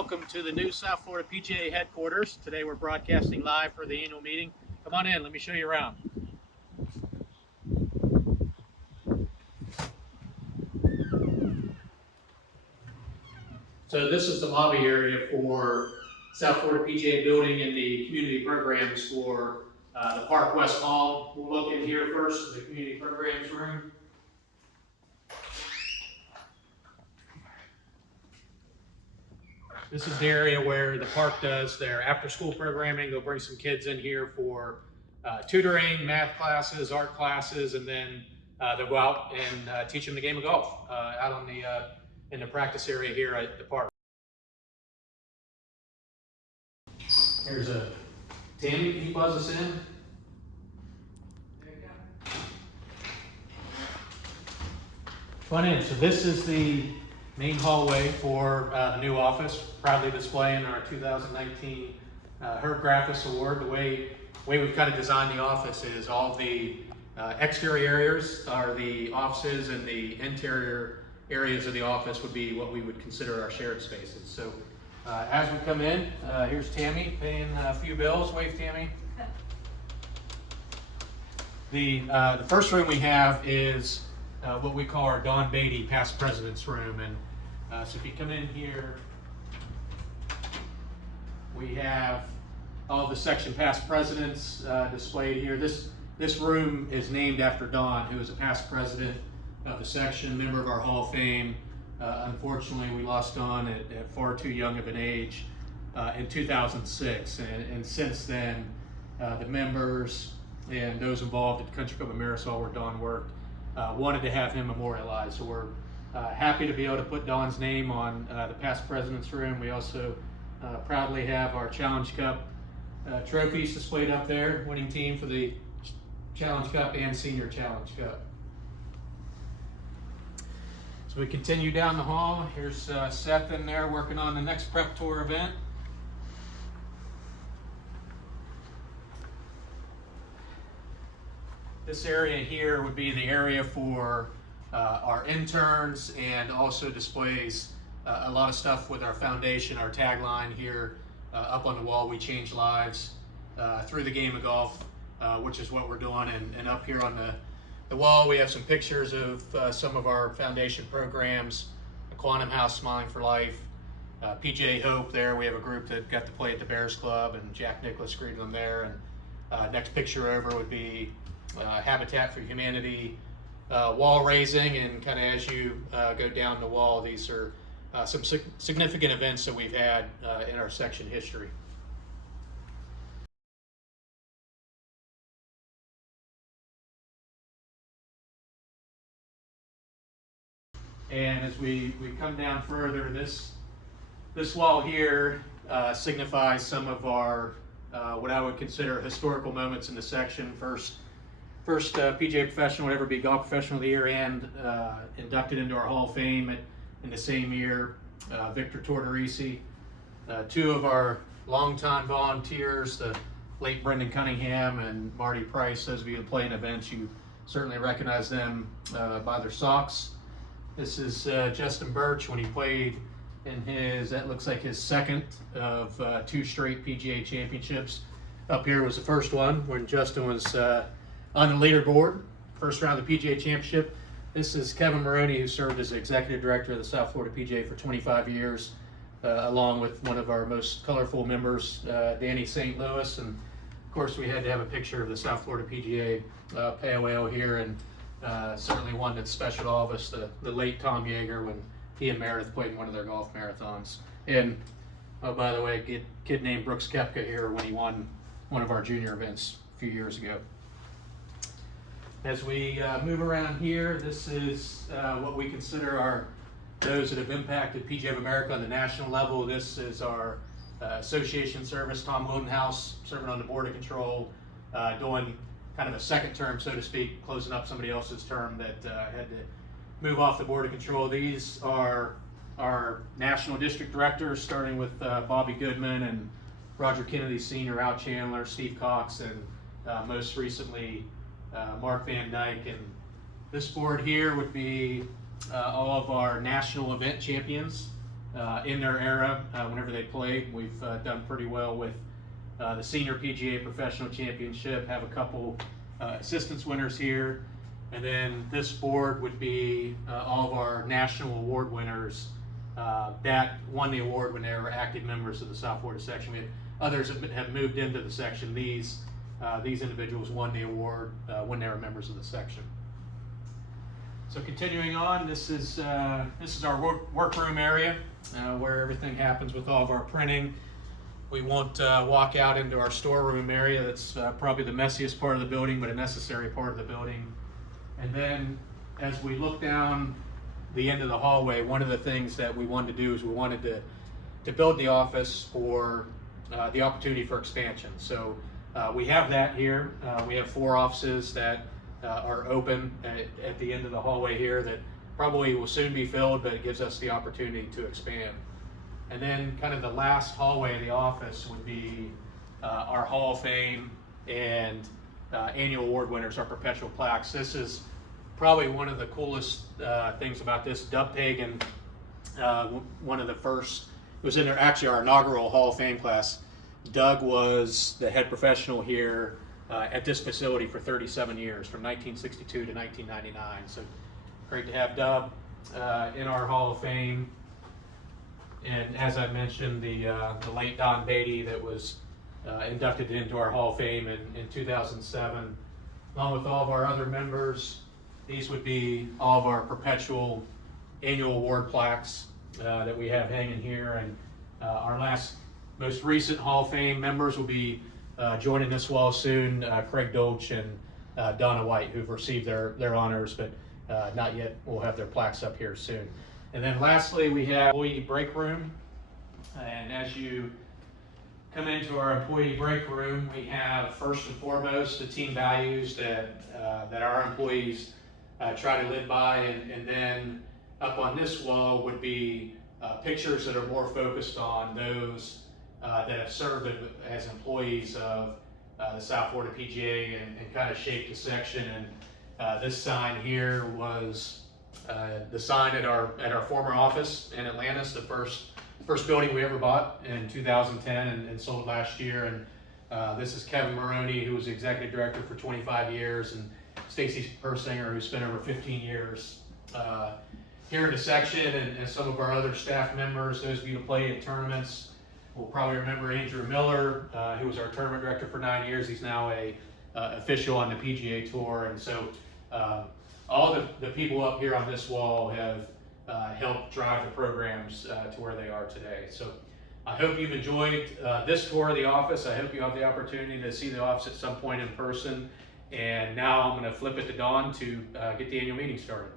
welcome to the new South Florida PGA headquarters. Today we're broadcasting live for the annual meeting. Come on in, let me show you around. So this is the lobby area for South Florida PGA building and the community programs for the Park West Hall. We'll look in here first at the community programs room. This is the area where the park does their after-school programming. They'll bring some kids in here for tutoring, math classes, art classes, and then they'll go out and teach them the game of golf out on the in the practice area here at the park. Here's a Tammy. Can you buzz us in? There you go. Come on in. So this is the main hallway for the new office, proudly displaying our 2019 Herb Graphis Award. The way we've kind of designed the office is all the exterior areas are the offices, and the interior areas of the office would be what we would consider our shared spaces. So as we come in, here's Tammy paying a few bills. Wave, Tammy. The first room we have is what we call our Don Beatty Past President's Room. And so if you come in here, we have all the section past presidents displayed here. This room is named after Don, who is a past president of the section, member of our Hall of Fame. Unfortunately, we lost Don at far too young of an age in 2006. And since then, the members and those involved at the Country Club of Marisol, where Don worked, wanted to have him memorialized. So we're happy to be able to put Don's name on the Past President's Room. We also proudly have our Challenge Cup trophies displayed up there, winning team for the Challenge Cup and Senior Challenge Cup. So we continue down the hall. Here's Seth in there working on the next prep tour event. This area here would be the area for our interns, and also displays a lot of stuff with our foundation, our tagline here up on the wall. We change lives through the game of golf, which is what we're doing. And up here on the wall, we have some pictures of some of our foundation programs, the Quantum House, Smiling for Life, PGA Hope there. We have a group that got to play at the Bears Club, and Jack Nicklaus greeted them there. And next picture over would be Habitat for Humanity wall raising. And kind of as you go down the wall, these are some significant events that we've had in our section history. And as we come down further, this wall here signifies some of our what I would consider historical moments in the section. First PGA professional would ever be Golf Professional of the Year, and inducted into our Hall of Fame in the same year, Victor Tortorisi. Two of our longtime volunteers, the late Brendan Cunningham and Marty Price. Those of you who play in events, you certainly recognize them by their socks. This is Justin Birch when he played in that looks like his second of 2 straight PGA championships. Up here was the first one when Justin was on the leaderboard, first round of the PGA Championship. This is Kevin Maroney, who served as Executive Director of the South Florida PGA for 25 years, along with one of our most colorful members, Danny St. Louis. And of course, we had to have a picture of the South Florida PGA pale ale here, and certainly one that's special to all of us, the late Tom Yeager, when he and Meredith played in one of their golf marathons. And oh, by the way, a kid named Brooks Koepka here when he won one of our junior events a few years ago. As we move around here, this is what we consider those that have impacted PGA of America on the national level. This is our association service. Tom Lodenhouse serving on the Board of Control, doing kind of a second term, so to speak, closing up somebody else's term that had to move off the Board of Control. These are our national district directors, starting with Bobby Goodman and Roger Kennedy Sr., Al Chandler, Steve Cox, and most recently Mark Van Dyke. And this board here would be all of our national event champions. in their era whenever they played. We've done pretty well with the Senior PGA Professional Championship, have a couple assistance winners here. And then this board would be all of our national award winners that won the award when they were active members of the South Florida section. Others have moved into the section. These individuals won the award when they were members of the section. So continuing on, this is our workroom area where everything happens with all of our printing. We won't walk out into our storeroom area. That's probably the messiest part of the building, but a necessary part of the building. And then as we look down the end of the hallway, one of the things that we wanted to do is we wanted to build the office for the opportunity for expansion. So we have that here. We have 4 offices that are open at the end of the hallway here that probably will soon be filled, but it gives us the opportunity to expand. And then kind of the last hallway of the office would be our Hall of Fame and annual award winners, our perpetual plaques. This is probably one of the coolest things about this. Doug Pagan, one of the first, it was in actually our inaugural Hall of Fame class. Doug was the head professional here at this facility for 37 years, from 1962 to 1999. So great to have Doug in our Hall of Fame. And as I mentioned, the late Don Beatty that was inducted into our Hall of Fame in 2007, along with all of our other members. These would be all of our perpetual annual award plaques that we have hanging here. And our most recent Hall of Fame members will be joining this wall soon, Craig Dolch and Donna White, who've received their honors, but not yet will have their plaques up here soon. And then lastly, we have employee break room. And as you come into our employee break room, we have first and foremost the team values that our employees try to live by, and then up on this wall would be pictures that are more focused on those that have served as employees of the South Florida PGA and kind of shaped the section. And this sign here was the sign at our former office in Atlantis, the first building we ever bought in 2010 and sold last year. And this is Kevin Maroney, who was the executive director for 25 years, and Stacy Persinger, who spent over 15 years here in the section, and some of our other staff members. Those of you who play in tournaments will probably remember Andrew Miller, who was our tournament director for 9 years. He's now a official on the PGA Tour. And so all the people up here on this wall have helped drive the programs to where they are today. So I hope you've enjoyed this tour of the office. I hope you have the opportunity to see the office at some point in person. And now I'm going to flip it to Dawn to get the annual meeting started.